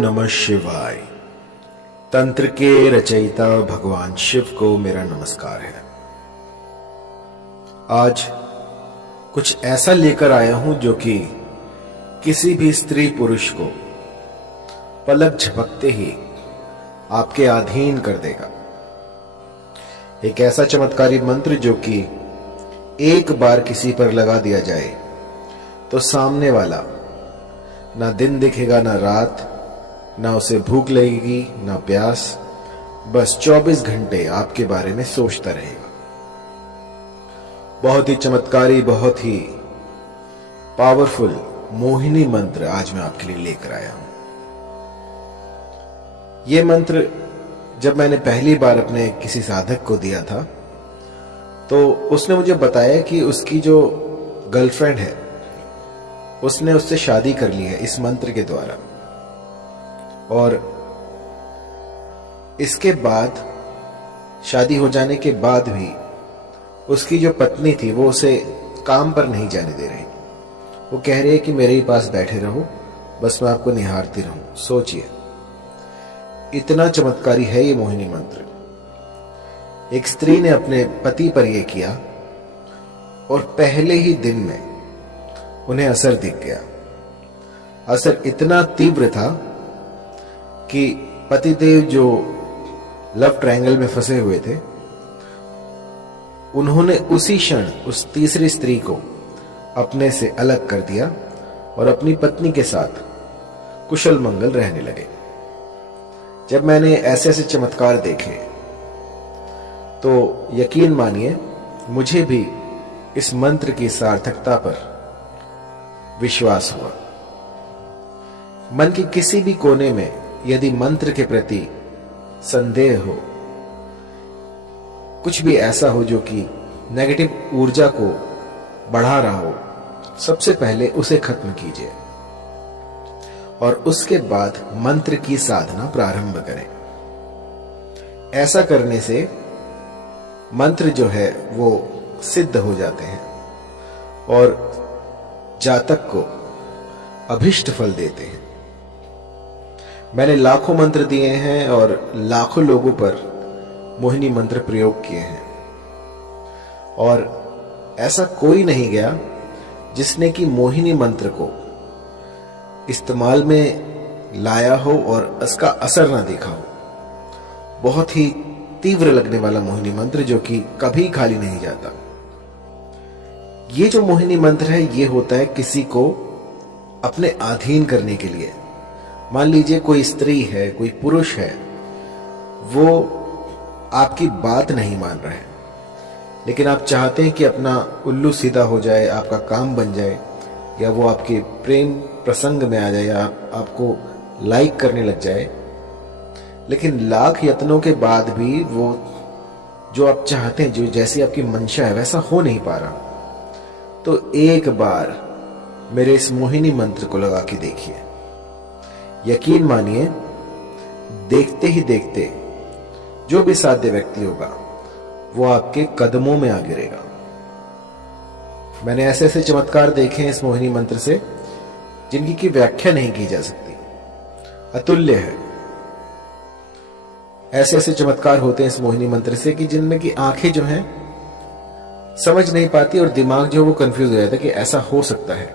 नमः शिवाय। तंत्र के रचयिता भगवान शिव को मेरा नमस्कार है। आज कुछ ऐसा लेकर आया हूं जो कि किसी भी स्त्री पुरुष को पलक झपकते ही आपके अधीन कर देगा। एक ऐसा चमत्कारी मंत्र जो कि एक बार किसी पर लगा दिया जाए तो सामने वाला ना दिन दिखेगा ना रात, ना उसे भूख लगेगी ना प्यास, बस 24 घंटे आपके बारे में सोचता रहेगा। बहुत ही चमत्कारी, बहुत ही पावरफुल मोहिनी मंत्र आज मैं आपके लिए लेकर आया हूं। यह मंत्र जब मैंने पहली बार अपने किसी साधक को दिया था तो उसने मुझे बताया कि उसकी जो गर्लफ्रेंड है उसने उससे शादी कर ली है इस मंत्र के द्वारा, और इसके बाद शादी हो जाने के बाद भी उसकी जो पत्नी थी वो उसे काम पर नहीं जाने दे रही। वो कह रही है कि मेरे ही पास बैठे रहो, बस मैं आपको निहारती रहूं। सोचिए, इतना चमत्कारी है ये मोहिनी मंत्र। एक स्त्री ने अपने पति पर यह किया और पहले ही दिन में उन्हें असर दिख गया। असर इतना तीव्र था कि पतिदेव जो लव ट्रायंगल में फंसे हुए थे, उन्होंने उसी क्षण उस तीसरी स्त्री को अपने से अलग कर दिया और अपनी पत्नी के साथ कुशल मंगल रहने लगे। जब मैंने ऐसे ऐसे चमत्कार देखे तो यकीन मानिए मुझे भी इस मंत्र की सार्थकता पर विश्वास हुआ। मन के किसी भी कोने में यदि मंत्र के प्रति संदेह हो, कुछ भी ऐसा हो जो कि नेगेटिव ऊर्जा को बढ़ा रहा हो, सबसे पहले उसे खत्म कीजिए और उसके बाद मंत्र की साधना प्रारंभ करें। ऐसा करने से मंत्र जो है वो सिद्ध हो जाते हैं और जातक को अभिष्ट फल देते हैं। मैंने लाखों मंत्र दिए हैं और लाखों लोगों पर मोहिनी मंत्र प्रयोग किए हैं, और ऐसा कोई नहीं गया जिसने कि मोहिनी मंत्र को इस्तेमाल में लाया हो और उसका असर ना देखा हो। बहुत ही तीव्र लगने वाला मोहिनी मंत्र जो कि कभी खाली नहीं जाता। ये जो मोहिनी मंत्र है ये होता है किसी को अपने अधीन करने के लिए। मान लीजिए कोई स्त्री है, कोई पुरुष है, वो आपकी बात नहीं मान रहा है, लेकिन आप चाहते हैं कि अपना उल्लू सीधा हो जाए, आपका काम बन जाए, या वो आपके प्रेम प्रसंग में आ जाए, या आपको लाइक करने लग जाए, लेकिन लाख यत्नों के बाद भी वो जो आप चाहते हैं, जो जैसी आपकी मंशा है वैसा हो नहीं पा रहा, तो एक बार मेरे इस मोहिनी मंत्र को लगा के देखिए। यकीन मानिए, देखते ही देखते जो भी साध्य व्यक्ति होगा वो आपके कदमों में आ गिरेगा। मैंने ऐसे ऐसे चमत्कार देखे हैं इस मोहिनी मंत्र से जिनकी की व्याख्या नहीं की जा सकती, अतुल्य है। ऐसे ऐसे चमत्कार होते हैं इस मोहिनी मंत्र से कि जिनमें की आंखें जो हैं समझ नहीं पाती और दिमाग जो वो कंफ्यूज हो जाता है कि ऐसा हो सकता है।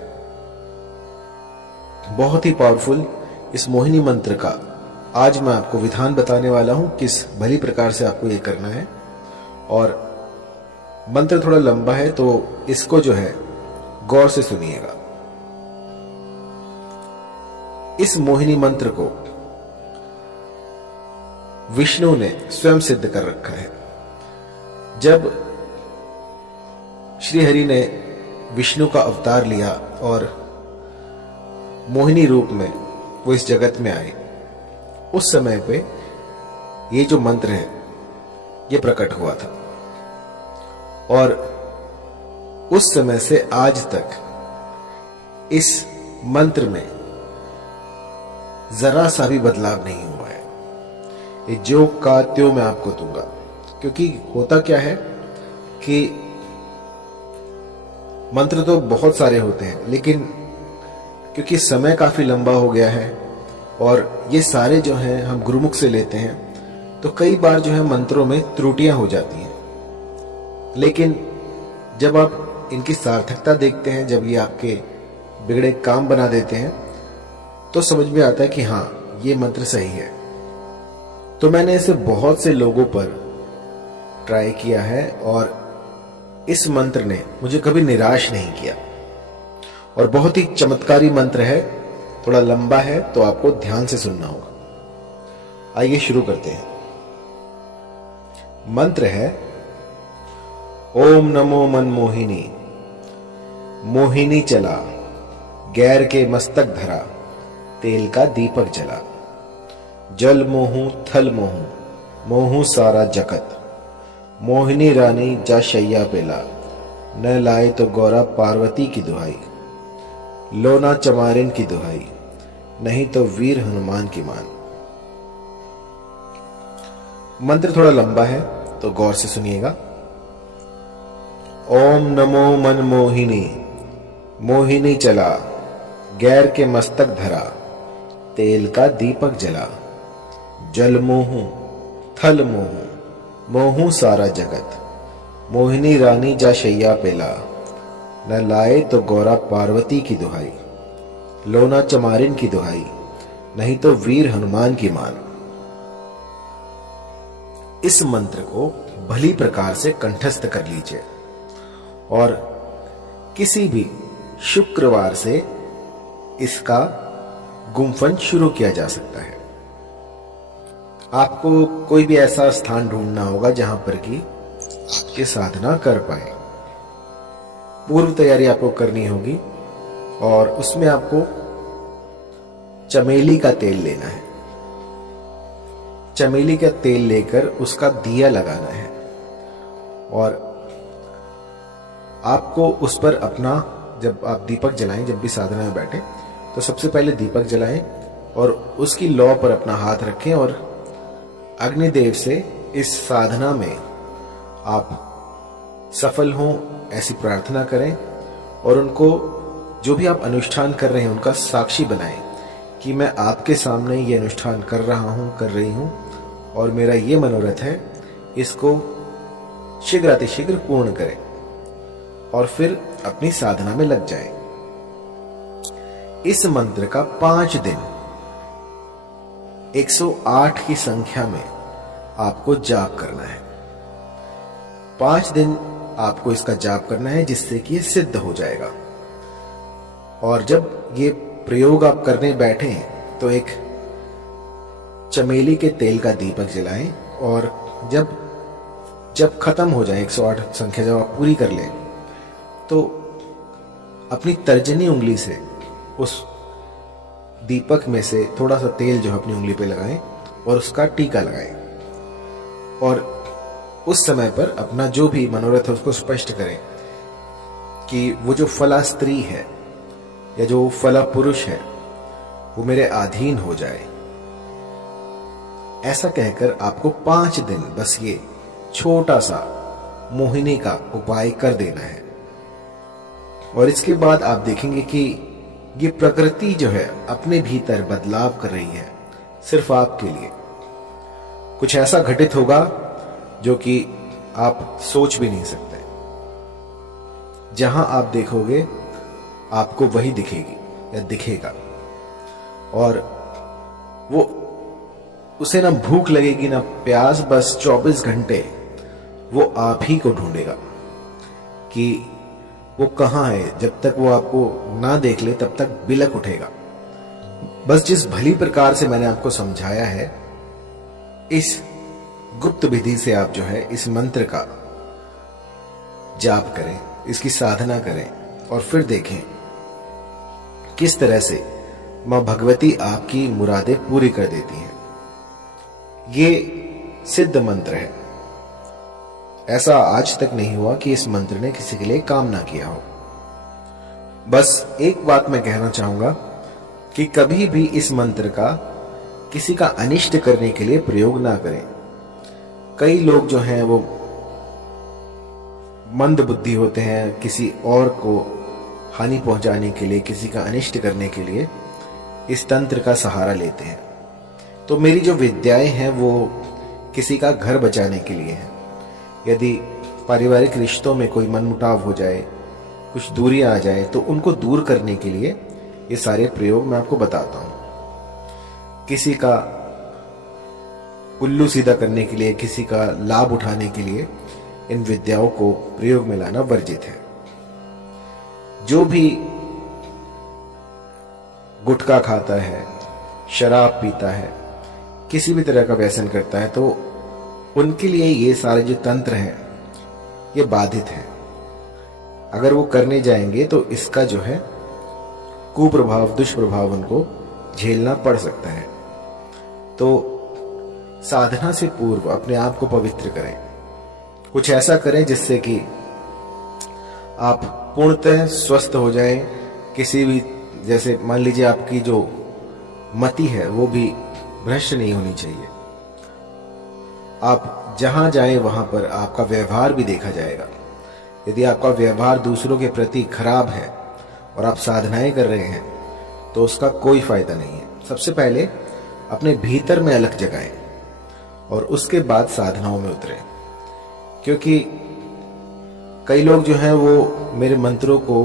बहुत ही पावरफुल इस मोहिनी मंत्र का आज मैं आपको विधान बताने वाला हूं, किस भली प्रकार से आपको ये करना है। और मंत्र थोड़ा लंबा है तो इसको जो है गौर से सुनिएगा। इस मोहिनी मंत्र को विष्णु ने स्वयं सिद्ध कर रखा है। जब श्री हरि ने विष्णु का अवतार लिया और मोहिनी रूप में वो इस जगत में आए, उस समय पे ये जो मंत्र है ये प्रकट हुआ था, और उस समय से आज तक इस मंत्र में जरा सा भी बदलाव नहीं हुआ है। ये जो का त्यों मैं आपको दूंगा, क्योंकि होता क्या है कि मंत्र तो बहुत सारे होते हैं, लेकिन क्योंकि समय काफी लंबा हो गया है और ये सारे जो हैं हम गुरुमुख से लेते हैं, तो कई बार जो है मंत्रों में त्रुटियां हो जाती हैं। लेकिन जब आप इनकी सार्थकता देखते हैं, जब ये आपके बिगड़े काम बना देते हैं, तो समझ में आता है कि हाँ, ये मंत्र सही है। तो मैंने इसे बहुत से लोगों पर ट्राई किया है और इस मंत्र ने मुझे कभी निराश नहीं किया और बहुत ही चमत्कारी मंत्र है। थोड़ा लंबा है तो आपको ध्यान से सुनना होगा। आइए शुरू करते हैं। मंत्र है ओम नमो मनमोहिनी, मोहिनी चला, गैर के मस्तक धरा, तेल का दीपक जला, जल मोहू थल मोहू, मोहू सारा जगत, मोहिनी रानी जा शैया पेला, न लाए तो गौरा पार्वती की दुहाई, लोना चमारिन की दुहाई, नहीं तो वीर हनुमान की मान। मंत्र थोड़ा लंबा है तो गौर से सुनिएगा। ओम नमो मनमोहिनी, मोहिनी चला, गैर के मस्तक धरा, तेल का दीपक जला, जल मोहू थल मोहू, मोहू सारा जगत, मोहिनी रानी जा शैया पेला, न लाए तो गौरा पार्वती की दुहाई, लोना चमारिन की दुहाई, नहीं तो वीर हनुमान की मान। इस मंत्र को भली प्रकार से कंठस्थ कर लीजिए और किसी भी शुक्रवार से इसका गुम्फन शुरू किया जा सकता है। आपको कोई भी ऐसा स्थान ढूंढना होगा जहां पर कि आपकी साधना कर पाए। पूर्व तैयारी आपको करनी होगी और उसमें आपको चमेली का तेल लेना है। चमेली का तेल लेकर उसका दिया लगाना है और आपको उस पर अपना, जब आप दीपक जलाएं, जब भी साधना में बैठे तो सबसे पहले दीपक जलाएं और उसकी लौ पर अपना हाथ रखें और अग्निदेव से इस साधना में आप सफल हों ऐसी प्रार्थना करें और उनको, जो भी आप अनुष्ठान कर रहे हैं, उनका साक्षी बनाएं कि मैं आपके सामने ये अनुष्ठान कर रहा हूं, कर रही हूं और मेरा ये मनोरथ है, इसको शीघ्र अतिशीघ्र पूर्ण करें और फिर अपनी साधना में लग जाएं। इस मंत्र का 5 दिन 108 की संख्या में आपको जाप करना है। 5 दिन आपको इसका जाप करना है जिससे कि ये सिद्ध हो जाएगा। और जब ये प्रयोग आप करने बैठे तो एक चमेली के तेल का दीपक जलाएं और जब खत्म हो जाए 108 संख्या जब आप पूरी कर लें तो अपनी तर्जनी उंगली से उस दीपक में से थोड़ा सा तेल जो अपनी उंगली पे लगाएं और उसका टीका लगाएं और उस समय पर अपना जो भी मनोरथ है उसको स्पष्ट करें कि वो जो फला स्त्री है या जो फला पुरुष है वो मेरे अधीन हो जाए। ऐसा कहकर आपको 5 दिन बस ये छोटा सा मोहिनी का उपाय कर देना है और इसके बाद आप देखेंगे कि ये प्रकृति जो है अपने भीतर बदलाव कर रही है सिर्फ आपके लिए। कुछ ऐसा घटित होगा जो कि आप सोच भी नहीं सकते। जहां आप देखोगे आपको वही दिखेगी या दिखेगा और वो उसे ना भूख लगेगी ना प्यास, बस 24 घंटे वो आप ही को ढूंढेगा कि वो कहां है। जब तक वो आपको ना देख ले तब तक बिलक उठेगा। बस जिस भली प्रकार से मैंने आपको समझाया है, इस गुप्त विधि से आप जो है इस मंत्र का जाप करें, इसकी साधना करें और फिर देखें किस तरह से मां भगवती आपकी मुरादें पूरी कर देती हैं। ये सिद्ध मंत्र है। ऐसा आज तक नहीं हुआ कि इस मंत्र ने किसी के लिए काम ना किया हो। बस एक बात मैं कहना चाहूंगा कि कभी भी इस मंत्र का किसी का अनिष्ट करने के लिए प्रयोग ना करें। कई लोग जो हैं वो मंद बुद्धि होते हैं, किसी और को हानि पहुंचाने के लिए, किसी का अनिष्ट करने के लिए इस तंत्र का सहारा लेते हैं। तो मेरी जो विद्याएं हैं वो किसी का घर बचाने के लिए है। यदि पारिवारिक रिश्तों में कोई मनमुटाव हो जाए, कुछ दूरी आ जाए, तो उनको दूर करने के लिए ये सारे प्रयोग मैं आपको बताता हूं। किसी का उल्लू सीधा करने के लिए, किसी का लाभ उठाने के लिए इन विद्याओं को प्रयोग में लाना वर्जित है। जो भी गुटखा खाता है, शराब पीता है, किसी भी तरह का व्यसन करता है, तो उनके लिए ये सारे जो तंत्र हैं ये बाधित है। अगर वो करने जाएंगे तो इसका जो है कुप्रभाव, दुष्प्रभाव उनको झेलना पड़ सकता है। तो साधना से पूर्व अपने आप को पवित्र करें, कुछ ऐसा करें जिससे कि आप पूर्णतः स्वस्थ हो जाएं। किसी भी, जैसे मान लीजिए आपकी जो मति है वो भी भ्रष्ट नहीं होनी चाहिए। आप जहां जाएं वहां पर आपका व्यवहार भी देखा जाएगा। यदि आपका व्यवहार दूसरों के प्रति खराब है और आप साधनाएं कर रहे हैं तो उसका कोई फायदा नहीं है। सबसे पहले अपने भीतर में अलख जगाएं और उसके बाद साधनाओं में उतरें। क्योंकि कई लोग जो हैं वो मेरे मंत्रों को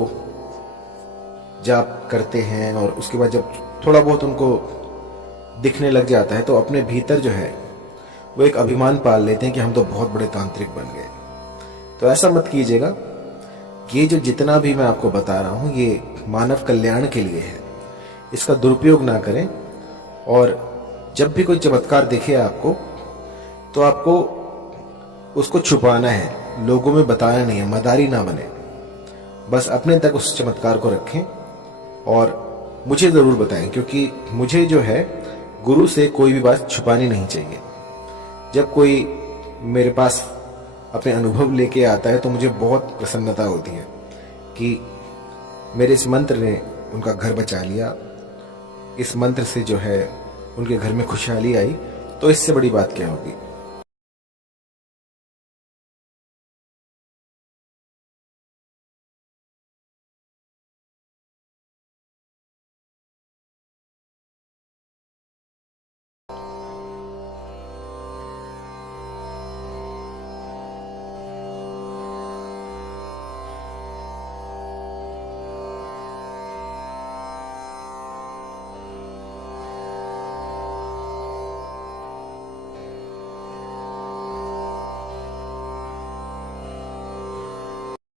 जाप करते हैं और उसके बाद जब थोड़ा बहुत उनको दिखने लग जाता है तो अपने भीतर जो है वो एक अभिमान पाल लेते हैं कि हम तो बहुत बड़े तांत्रिक बन गए। तो ऐसा मत कीजिएगा। ये जो जितना भी मैं आपको बता रहा हूं ये मानव कल्याण के लिए है, इसका दुरुपयोग ना करें। और जब भी कोई चमत्कार दिखे आपको तो आपको उसको छुपाना है, लोगों में बताना नहीं है, मदारी ना बने। बस अपने तक उस चमत्कार को रखें और मुझे जरूर बताएं, क्योंकि मुझे जो है गुरु से कोई भी बात छुपानी नहीं चाहिए। जब कोई मेरे पास अपने अनुभव लेके आता है तो मुझे बहुत प्रसन्नता होती है कि मेरे इस मंत्र ने उनका घर बचा लिया, इस मंत्र से जो है उनके घर में खुशहाली आई। तो इससे बड़ी बात क्या होगी।